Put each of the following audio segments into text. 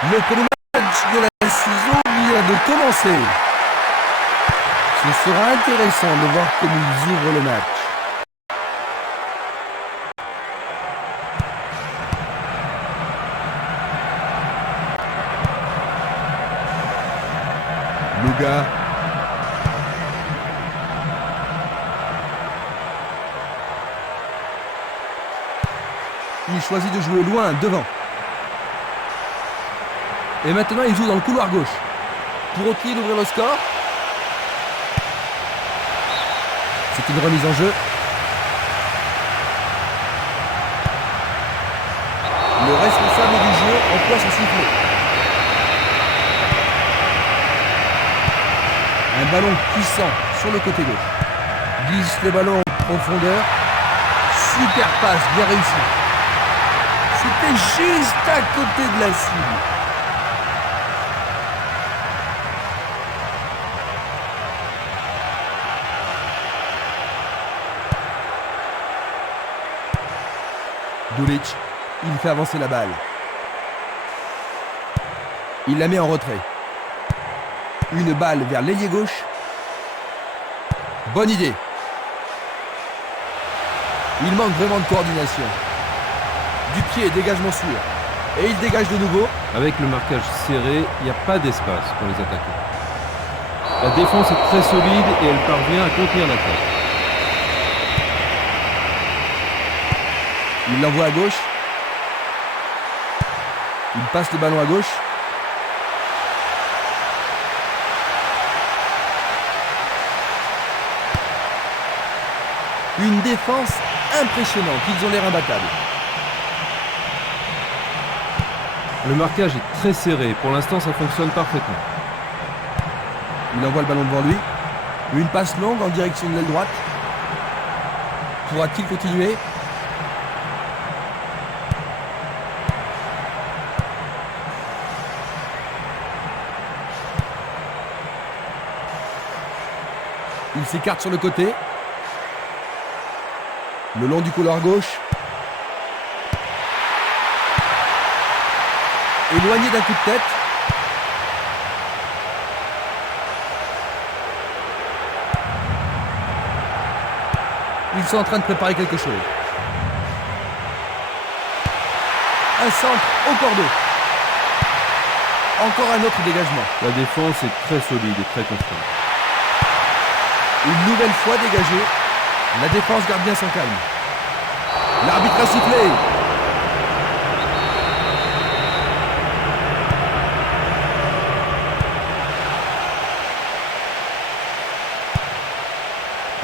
Le premier match de la saison vient de commencer. Ce sera intéressant de voir comment ils ouvrent le match. Luga. Il choisit de jouer loin, devant. Et maintenant, il joue dans le couloir gauche. Pour Oki d'ouvrir le score. C'est une remise en jeu. Le responsable du jeu emploie son sifflet. Un ballon puissant sur le côté gauche. Glisse le ballon en profondeur. Super passe, bien réussi. C'était juste à côté de la cible. Dulic, il fait avancer la balle. Il la met en retrait. Une balle vers l'ailier gauche. Bonne idée. Il manque vraiment de coordination. Du pied, dégagement sûr. Et il dégage de nouveau. Avec le marquage serré, il n'y a pas d'espace pour les attaquants. La défense est très solide et elle parvient à contenir l'attaque. Il l'envoie à gauche. Il passe le ballon à gauche. Une défense impressionnante. Ils ont l'air imbattables. Le marquage est très serré. Pour l'instant, ça fonctionne parfaitement. Il envoie le ballon devant lui. Une passe longue en direction de l'aile droite. Pourra-t-il continuer ? Il s'écarte sur le côté. Le long du couloir gauche. Éloigné d'un coup de tête. Ils sont en train de préparer quelque chose. Un centre au cordeau. Encore un autre dégagement. La défense est très solide et très constante. Une nouvelle fois dégagée. La défense garde bien son calme. L'arbitre a sifflé.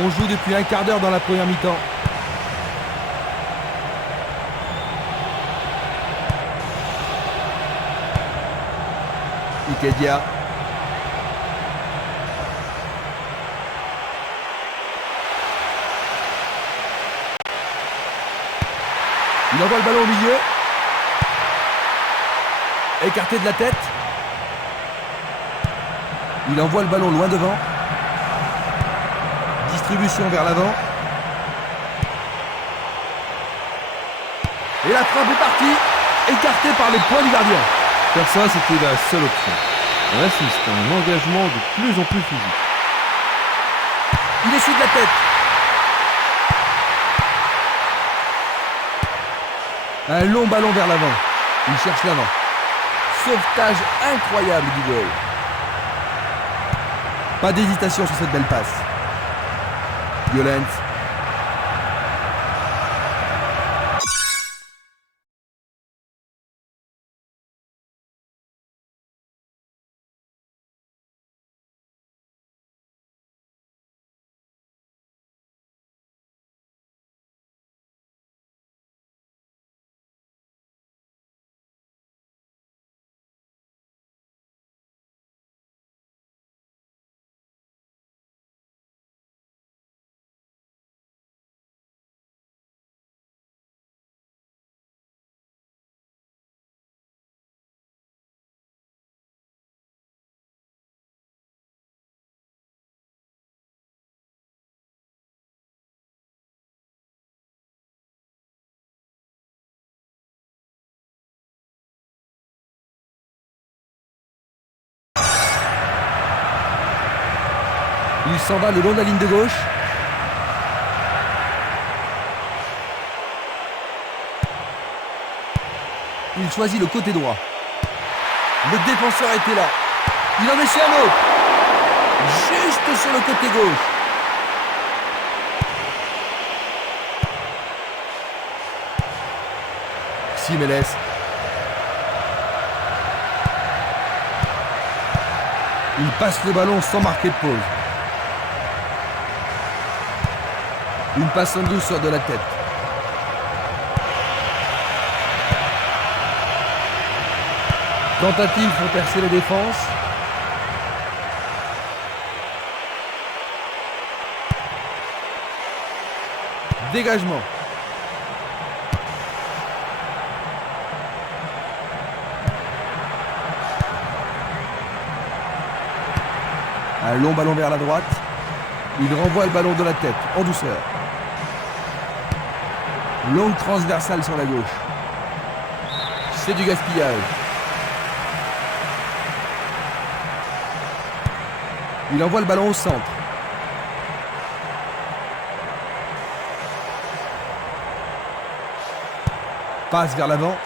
On joue depuis un quart d'heure dans la première mi-temps. Ikedia. Il envoie le ballon au milieu. Écarté de la tête. Il envoie le ballon loin devant. Distribution vers l'avant. Et la frappe est partie. Écartée par les poings du gardien. Faire ça, c'était la seule option. Le reste, c'est un engagement de plus en plus physique. Il essaie de la tête. Un long ballon vers l'avant. Il cherche l'avant. Sauvetage incroyable du goal. Pas d'hésitation sur cette belle passe. Violence. Il s'en va le long de la ligne de gauche. Il choisit le côté droit. Le défenseur était là. Il en essaie un autre. Juste sur le côté gauche. Simeles. Il passe le ballon sans marquer de pause. Une passe en douceur de la tête. Tentative pour percer les défenses. Dégagement. Un long ballon vers la droite. Il renvoie le ballon de la tête, en douceur. Longue transversale sur la gauche. C'est du gaspillage. Il envoie le ballon au centre. Passe vers l'avant.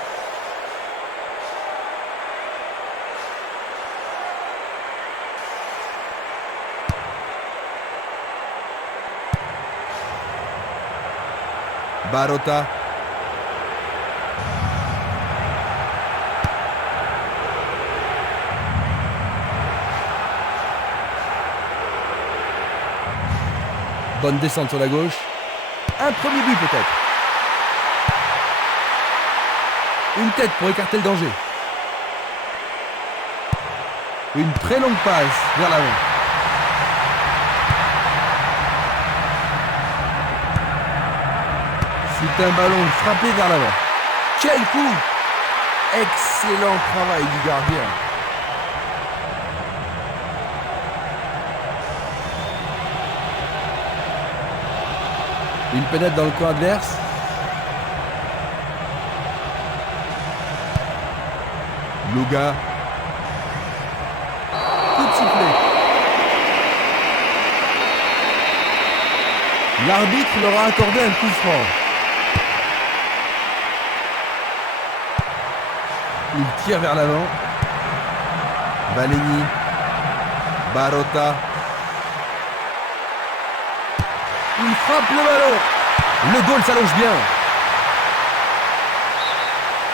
Barota. Bonne descente sur la gauche. Un premier but peut-être. Une tête pour écarter le danger. Une très longue passe vers l'avant. C'est un ballon frappé vers l'avant. Quel coup! Excellent travail du gardien. Il pénètre dans le coin adverse. Luga. Coup de sifflet. L'arbitre leur a accordé un coup franc. Il tire vers l'avant. Valeni. Barota. Il frappe le ballon. Le goal s'allonge bien.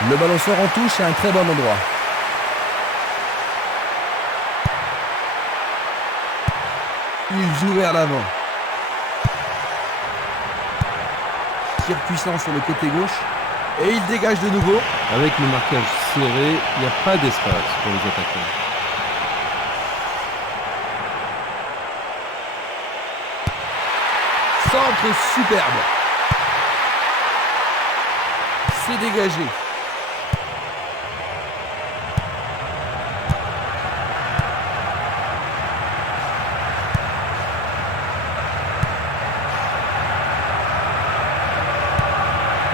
Le ballon sort en touche à un très bon endroit. Il joue vers l'avant. Tir puissant sur le côté gauche. Et il dégage de nouveau. Avec le marquage serré, il n'y a pas d'espace pour les attaquants. Centre superbe. C'est dégagé.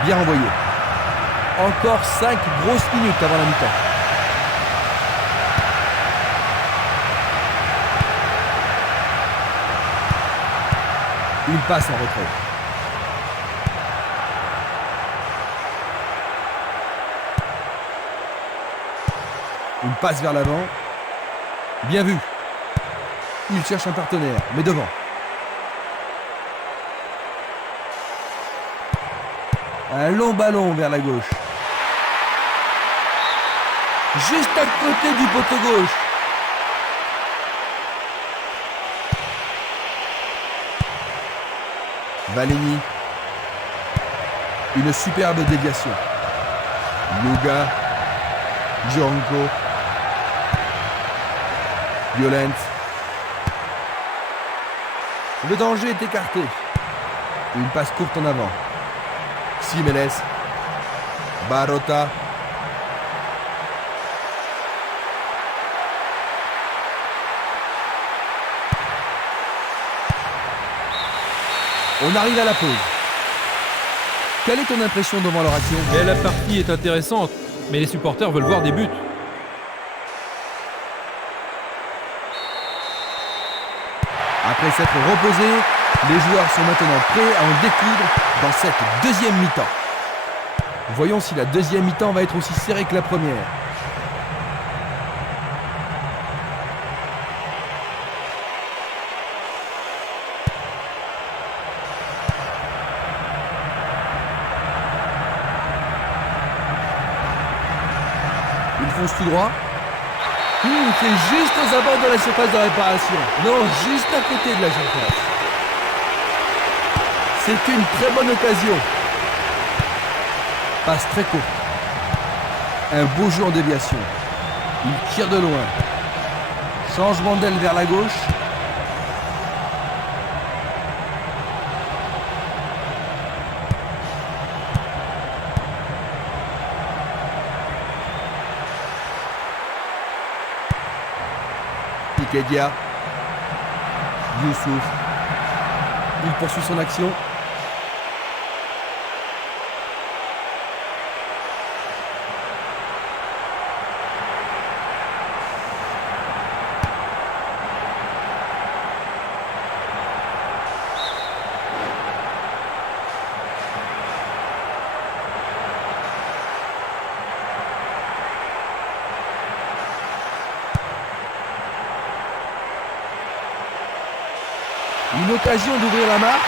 Bien envoyé. Encore 5 grosses minutes avant la mi-temps. Une passe en retrait. Une passe vers l'avant. Bien vu. Il cherche un partenaire, mais devant. Un long ballon vers la gauche. Juste à côté du poteau gauche. Valeni. Une superbe déviation. Luga. Gianco. Violent. Le danger est écarté. Une passe courte en avant. Simeles. Barota. On arrive à la pause. Quelle est ton impression devant leur action? La partie est intéressante, mais les supporters veulent voir des buts. Après s'être reposés, les joueurs sont maintenant prêts à en découdre dans cette deuxième mi-temps. Voyons si la deuxième mi-temps va être aussi serrée que la première. Il fonce tout droit. C'est juste aux abords de la surface de réparation. Non, juste à côté de la surface. C'est une très bonne occasion. Passe très court. Un beau jeu en déviation. Il tire de loin. Changement d'aile vers la gauche. Kedia, Youssouf, il poursuit son action. Une occasion d'ouvrir la marque.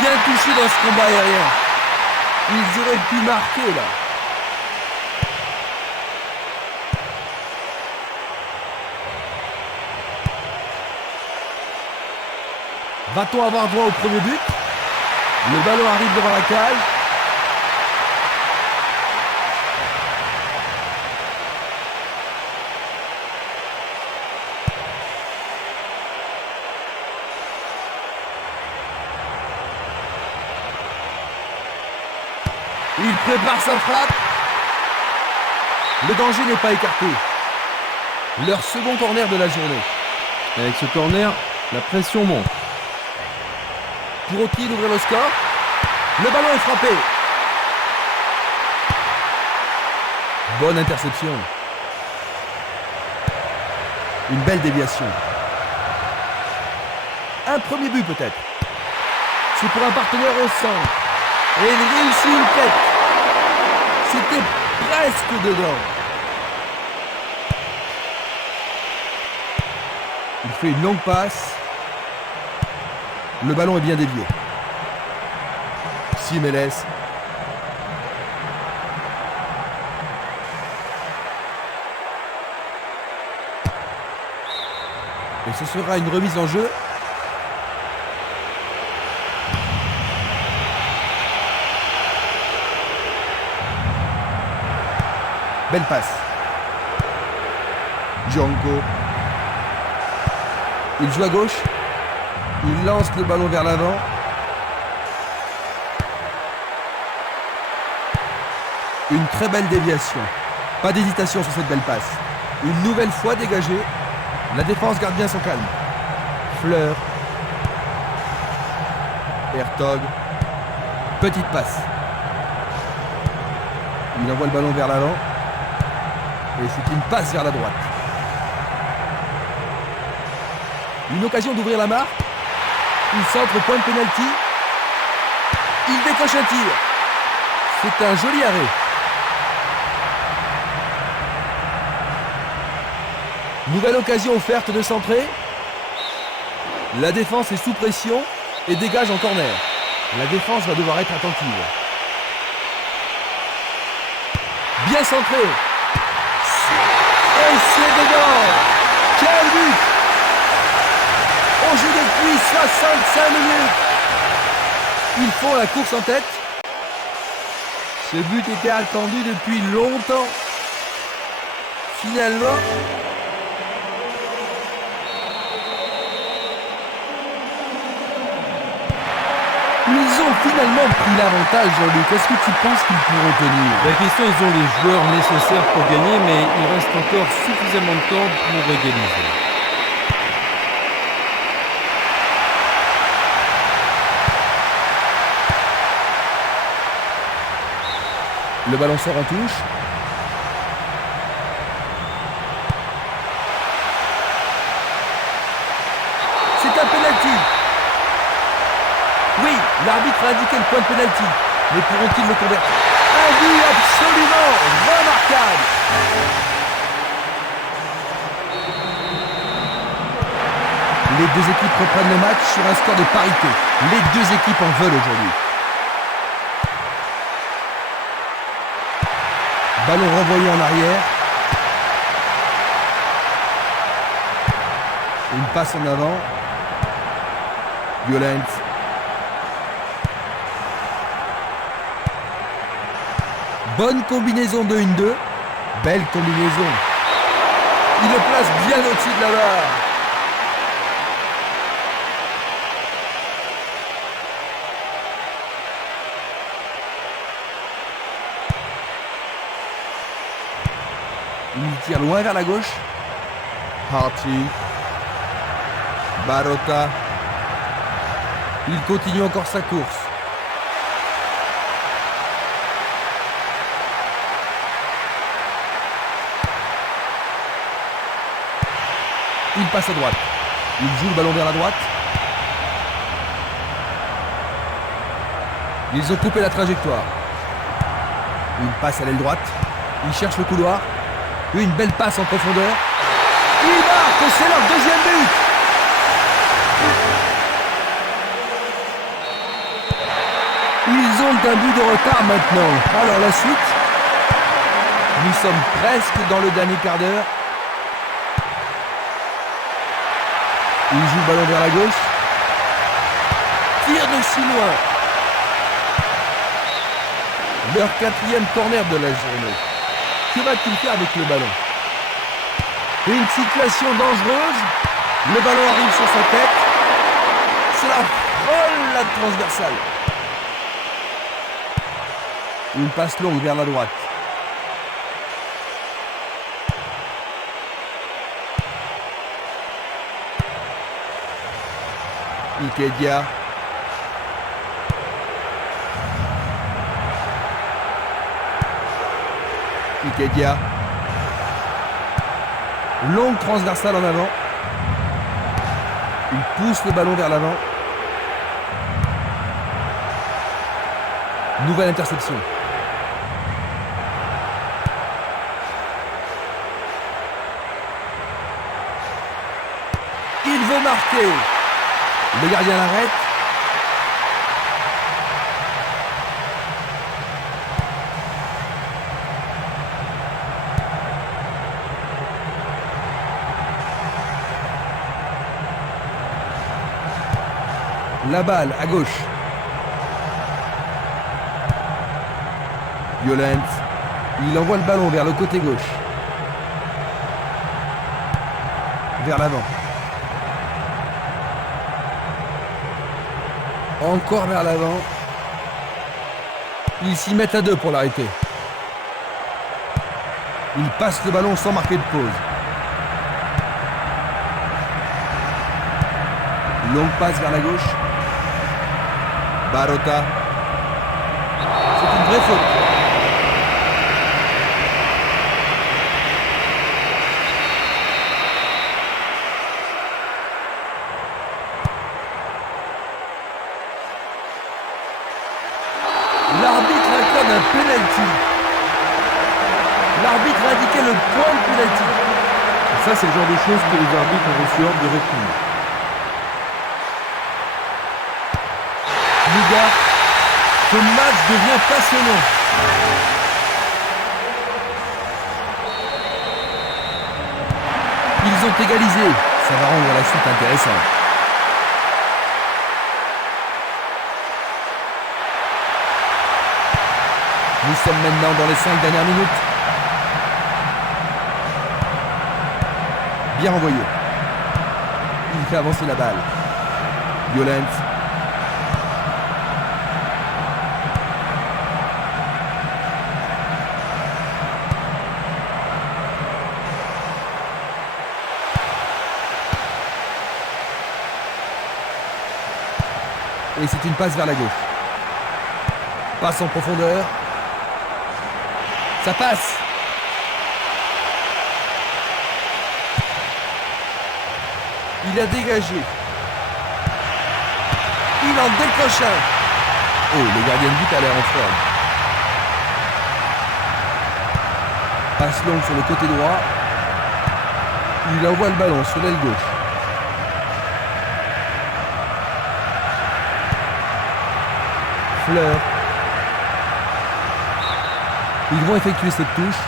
Bien touché dans ce combat aérien. Ils auraient pu marquer là. Va-t-on avoir droit au premier but? Le ballon arrive devant la cage. Il prépare sa frappe. Le danger n'est pas écarté. Leur second corner de la journée. Avec ce corner, la pression monte. Pourront-ils ouvrir le score? Le ballon est frappé. Bonne interception. Une belle déviation. Un premier but peut-être. C'est pour un partenaire au centre. Et il réussit une tête. C'était presque dedans. Il fait une longue passe. Le ballon est bien dévié. Simeles. Et ce sera une remise en jeu. Belle passe. Django. Il joue à gauche. Il lance le ballon vers l'avant. Une très belle déviation. Pas d'hésitation sur cette belle passe. Une nouvelle fois dégagée. La défense garde bien son calme. Fleur. Hertog. Petite passe. Il envoie le ballon vers l'avant. Et c'est une passe vers la droite. Une occasion d'ouvrir la marque. Il centre au point de pénalty. Il décoche un tir. C'est un joli arrêt. Nouvelle occasion offerte de centrer. La défense est sous pression et dégage en corner. La défense va devoir être attentive. Bien centré. Et c'est dedans. Quel but! On joue depuis 65 minutes. Ils font la course en tête. Ce but était attendu depuis longtemps. Finalement, ils ont finalement pris l'avantage, Jean-Luc. Est-ce que tu penses qu'ils pourront tenir? La question, ils ont les joueurs nécessaires pour gagner, mais il reste encore suffisamment de temps pour égaliser. Le ballon sort en touche. L'arbitre a indiqué le point de pénalty, mais pourront-ils le convertir? Un but absolument remarquable. Les deux équipes reprennent le match sur un score de parité. Les deux équipes en veulent aujourd'hui. Ballon renvoyé en arrière. Une passe en avant. Violent. Bonne combinaison de 1-2. Belle combinaison. Il le place bien au-dessus de la barre. Il tire loin vers la gauche. Harty. Barota. Il continue encore sa course. Il passe à droite. Il joue le ballon vers la droite. Ils ont coupé la trajectoire. Il passe à l'aile droite. Il cherche le couloir. Une belle passe en profondeur. Il marque, c'est leur deuxième but. Ils ont un but de retard maintenant. Alors la suite. Nous sommes presque dans le dernier quart d'heure. Il joue le ballon vers la gauche. Tire de si loin. Leur quatrième corner de la journée. Que va-t-il faire avec le ballon? Une situation dangereuse. Le ballon arrive sur sa tête. C'est la folle, la transversale. Une passe longue vers la droite. Ikedia. Ikedia. Longue transversale en avant. Il pousse le ballon vers l'avant. Nouvelle interception. Il veut marquer. Le gardien l'arrête. La balle à gauche. Violent. Il envoie le ballon vers le côté gauche. Vers l'avant. Encore vers l'avant. Ils s'y mettent à deux pour l'arrêter. Il passe le ballon sans marquer de pause. Longue passe vers la gauche. Barota. C'est une vraie faute. L'arbitre accorde un penalty. L'arbitre a indiqué le point de penalty. Ça, c'est le genre de choses que les arbitres ont reçu ordre de répondre. Les gars, ce match devient passionnant. Ils ont égalisé. Ça va rendre la suite intéressante. Nous sommes maintenant dans les 5 dernières minutes. Bien envoyé. Il fait avancer la balle. Violent. Et c'est une passe vers la gauche. Passe en profondeur. Ça passe. Il a dégagé. Il en décroche un. Oh, le gardien de but a l'air en forme. Passe longue sur le côté droit. Il envoie le ballon sur l'aile gauche. Fleur. Ils vont effectuer cette touche.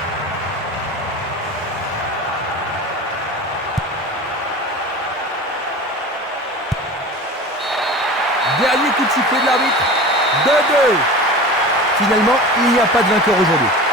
Dernier coup de sifflet de l'arbitre. 2-2. Finalement, il n'y a pas de vainqueur aujourd'hui.